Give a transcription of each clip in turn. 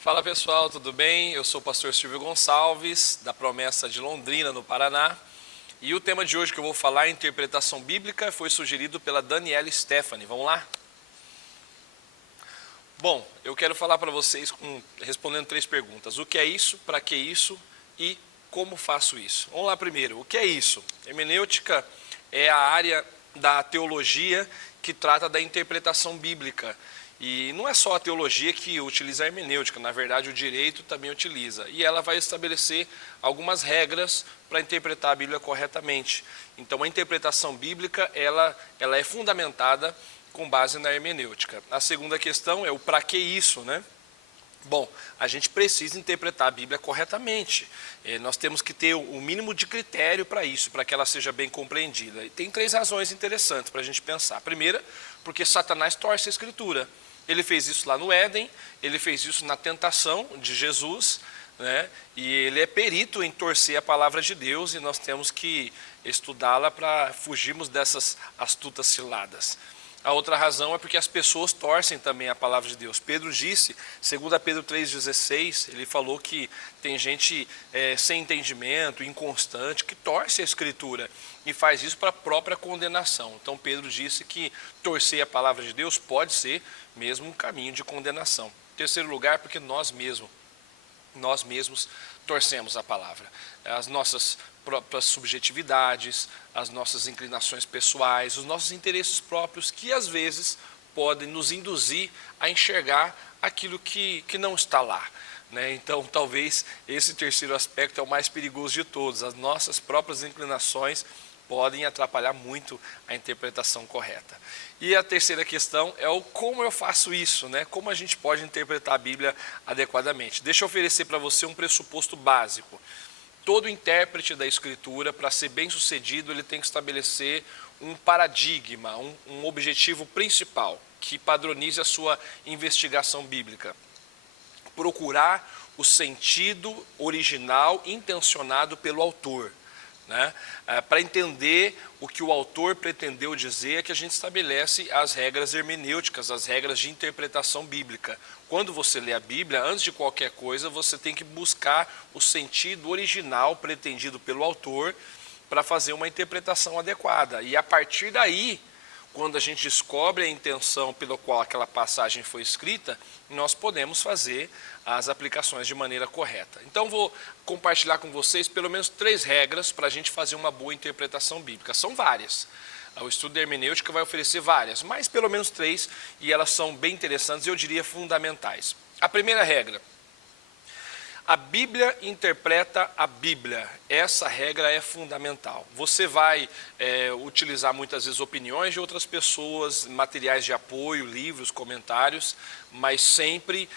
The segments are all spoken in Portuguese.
Fala pessoal, tudo bem? Eu sou o pastor Silvio Gonçalves, da Promessa de Londrina, no Paraná. E o tema de hoje que eu vou falar é interpretação bíblica, foi sugerido pela Daniela Stephanie. Vamos lá? Bom, eu quero falar para vocês respondendo 3 perguntas. O que é isso, para que isso e como faço isso? Vamos lá primeiro, o que é isso? Hermenêutica é a área da teologia que trata da interpretação bíblica. E não é só a teologia que utiliza a hermenêutica, na verdade o direito também utiliza. E ela vai estabelecer algumas regras para interpretar a Bíblia corretamente. Então a interpretação bíblica ela é fundamentada com base na hermenêutica. A segunda questão é o para que isso, né? Bom, a gente precisa interpretar a Bíblia corretamente. Nós temos que ter o mínimo de critério para isso, para que ela seja bem compreendida. E tem 3 razões interessantes para a gente pensar. A primeira, porque Satanás torce a Escritura. Ele fez isso lá no Éden, ele fez isso na tentação de Jesus, né? E ele é perito em torcer a palavra de Deus e nós temos que estudá-la para fugirmos dessas astutas ciladas. A outra razão é porque as pessoas torcem também a palavra de Deus. Pedro disse, 2 Pedro 3,16, ele falou que tem gente sem entendimento, inconstante, que torce a Escritura e faz isso para a própria condenação. Então Pedro disse que torcer a palavra de Deus pode ser mesmo um caminho de condenação. Em terceiro lugar, porque nós mesmos torcemos a palavra. As nossas próprias subjetividades, as nossas inclinações pessoais, os nossos interesses próprios, que às vezes podem nos induzir a enxergar aquilo que não está lá, né? Então talvez esse terceiro aspecto é o mais perigoso de todos. As nossas próprias inclinações podem atrapalhar muito a interpretação correta. E a terceira questão é o como eu faço isso, né? Como a gente pode interpretar a Bíblia adequadamente. Deixa eu oferecer para você um pressuposto básico. Todo intérprete da Escritura, para ser bem sucedido, ele tem que estabelecer um paradigma, um objetivo principal, que padronize a sua investigação bíblica. Procurar o sentido original intencionado pelo autor. Né? Para entender o que o autor pretendeu dizer, é que a gente estabelece as regras hermenêuticas, as regras de interpretação bíblica. Quando você lê a Bíblia, antes de qualquer coisa, você tem que buscar o sentido original pretendido pelo autor para fazer uma interpretação adequada. E a partir daí, quando a gente descobre a intenção pela qual aquela passagem foi escrita, nós podemos fazer as aplicações de maneira correta. Então vou compartilhar com vocês pelo menos 3 regras para a gente fazer uma boa interpretação bíblica. São várias. O estudo da hermenêutica vai oferecer várias, mas pelo menos 3, e elas são bem interessantes e eu diria fundamentais. A primeira regra: a Bíblia interpreta a Bíblia. Essa regra é fundamental. Você vai utilizar muitas vezes opiniões de outras pessoas, materiais de apoio, livros, comentários, mas sempre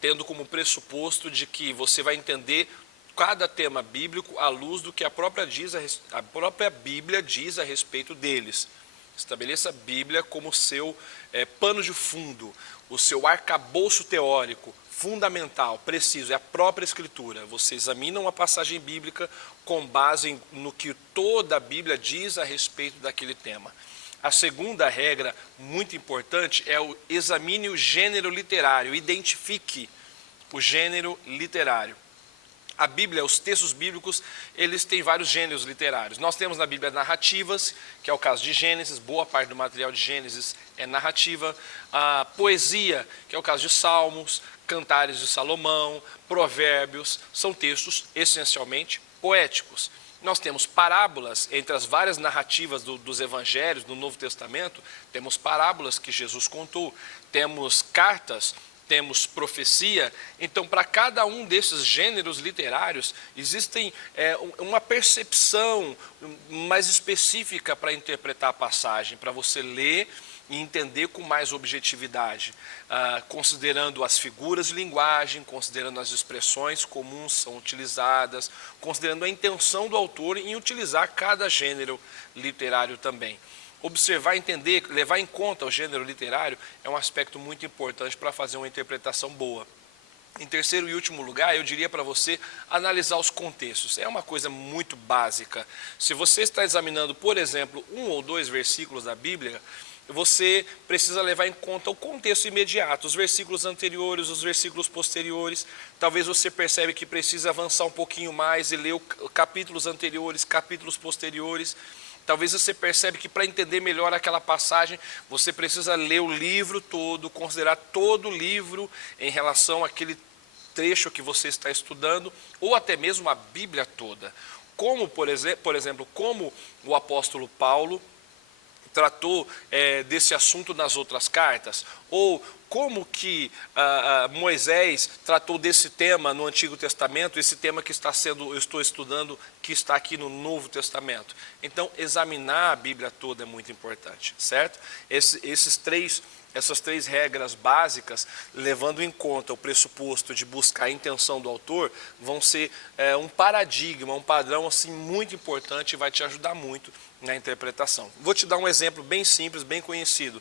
tendo como pressuposto de que você vai entender cada tema bíblico à luz do que a própria Bíblia diz a respeito deles. Estabeleça a Bíblia como seu pano de fundo, o seu arcabouço teórico, fundamental, preciso, é a própria Escritura. Você examina uma passagem bíblica com base no que toda a Bíblia diz a respeito daquele tema. A segunda regra, muito importante, é o examine o gênero literário, identifique o gênero literário. A Bíblia, os textos bíblicos, eles têm vários gêneros literários. Nós temos na Bíblia narrativas, que é o caso de Gênesis, boa parte do material de Gênesis é narrativa. A poesia, que é o caso de Salmos, Cantares de Salomão, Provérbios, são textos essencialmente poéticos. Nós temos parábolas, entre as várias narrativas dos evangelhos, do Novo Testamento, temos parábolas que Jesus contou, temos cartas, temos profecia. Então, para cada um desses gêneros literários, existem uma percepção mais específica para interpretar a passagem, para você ler e entender com mais objetividade, considerando as figuras de linguagem, considerando as expressões comuns são utilizadas, considerando a intenção do autor em utilizar cada gênero literário também. Observar, entender, levar em conta o gênero literário é um aspecto muito importante para fazer uma interpretação boa. Em terceiro e último lugar, eu diria para você analisar os contextos. É uma coisa muito básica. Se você está examinando, por exemplo, 1 ou 2 versículos da Bíblia, você precisa levar em conta o contexto imediato, os versículos anteriores, os versículos posteriores. Talvez você percebe que precisa avançar um pouquinho mais e ler capítulos anteriores, capítulos posteriores. Talvez você percebe que para entender melhor aquela passagem, você precisa ler o livro todo, considerar todo o livro em relação àquele trecho que você está estudando, ou até mesmo a Bíblia toda. Como, por exemplo, como o apóstolo Paulo tratou desse assunto nas outras cartas, ou como que Moisés tratou desse tema no Antigo Testamento, esse tema que eu estou estudando, que está aqui no Novo Testamento. Então, examinar a Bíblia toda é muito importante, certo? Essas três regras básicas, levando em conta o pressuposto de buscar a intenção do autor, vão ser um paradigma, um padrão assim, muito importante e vai te ajudar muito na interpretação. Vou te dar um exemplo bem simples, bem conhecido.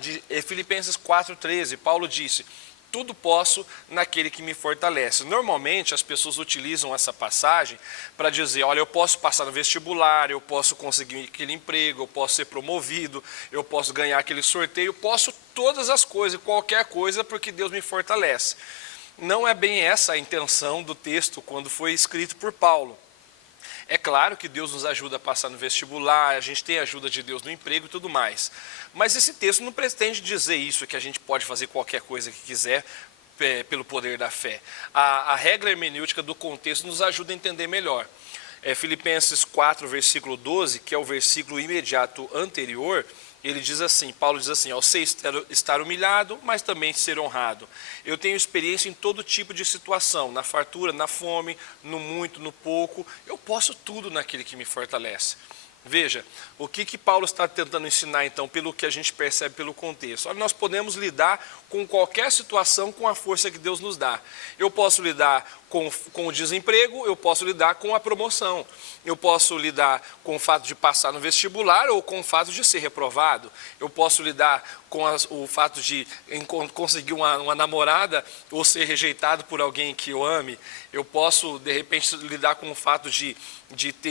De Filipenses 4,13, Paulo disse: tudo posso naquele que me fortalece. Normalmente as pessoas utilizam essa passagem para dizer, olha, eu posso passar no vestibular, eu posso conseguir aquele emprego, eu posso ser promovido, eu posso ganhar aquele sorteio, posso todas as coisas, qualquer coisa, porque Deus me fortalece. Não é bem essa a intenção do texto quando foi escrito por Paulo. É claro que Deus nos ajuda a passar no vestibular, a gente tem a ajuda de Deus no emprego e tudo mais. Mas esse texto não pretende dizer isso, que a gente pode fazer qualquer coisa que quiser pelo poder da fé. A regra hermenêutica do contexto nos ajuda a entender melhor. Filipenses 4, versículo 12, que é o versículo imediato anterior, ele diz assim, Paulo diz assim, eu sei estar humilhado, mas também ser honrado. Eu tenho experiência em todo tipo de situação, na fartura, na fome, no muito, no pouco. Eu posso tudo naquele que me fortalece. Veja, o que Paulo está tentando ensinar então, pelo que a gente percebe pelo contexto? Olha, nós podemos lidar com qualquer situação com a força que Deus nos dá. Eu posso lidar com o desemprego, eu posso lidar com a promoção. Eu posso lidar com o fato de passar no vestibular ou com o fato de ser reprovado. Eu posso lidar com o fato de conseguir uma namorada ou ser rejeitado por alguém que eu ame. Eu posso, de repente, lidar com o fato de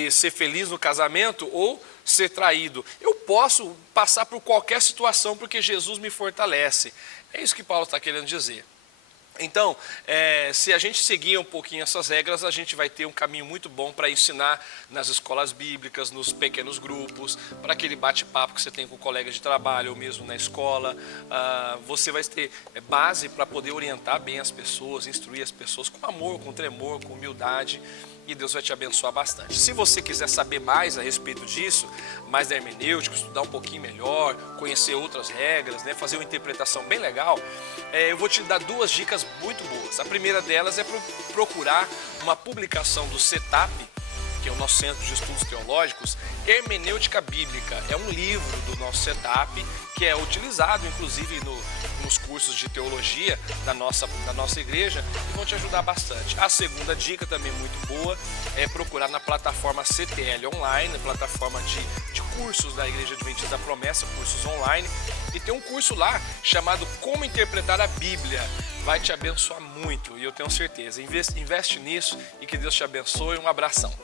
ser feliz no casamento ou ser traído. Eu posso passar por qualquer situação porque Jesus me fortalece. É isso que Paulo está querendo dizer. Então, se a gente seguir um pouquinho essas regras, a gente vai ter um caminho muito bom para ensinar nas escolas bíblicas, nos pequenos grupos, para aquele bate-papo que você tem com o colega de trabalho ou mesmo na escola. Você vai ter base para poder orientar bem as pessoas, instruir as pessoas com amor, com tremor, com humildade. E Deus vai te abençoar bastante. Se você quiser saber mais a respeito disso, mais da hermenêutica, estudar um pouquinho melhor, conhecer outras regras, né, fazer uma interpretação bem legal, eu vou te dar duas dicas muito boas. A primeira delas é procurar uma publicação do CETAP, que é o nosso Centro de Estudos Teológicos, Hermenêutica Bíblica. É um livro do nosso CETAP, que é utilizado, inclusive, nos cursos de teologia da nossa igreja, e vão te ajudar bastante. A segunda dica, também muito boa, é procurar na plataforma CTL Online, plataforma de cursos da Igreja Adventista da Promessa, cursos online, e tem um curso lá chamado Como Interpretar a Bíblia. Vai te abençoar muito, e eu tenho certeza. Investe nisso e que Deus te abençoe. Um abração.